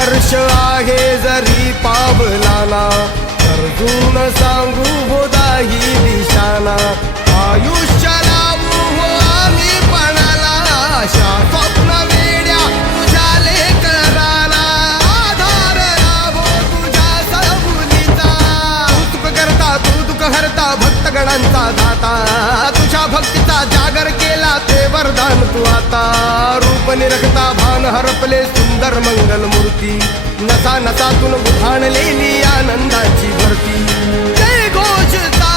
हर्ष आहे जरी पावलाना अर्जुन सांगू बोधाही दिशाना आयुष्य लावू हो आम्ही पणाला आशा स्वप्न वेड्या तुझ्या लेकराला आधार लाभो तुझ्या सळमुलीचा तू सुख करता तू दुःख हरता भक्तगणांचा दाता तुझ्या भक्तीचा जागर केला ते वरदान तू आता रूप निरखता भान हरपले सुंदर मंगल मूर्ती नसा नसातून उभाणलेली आनंदाची भरती जय घोषता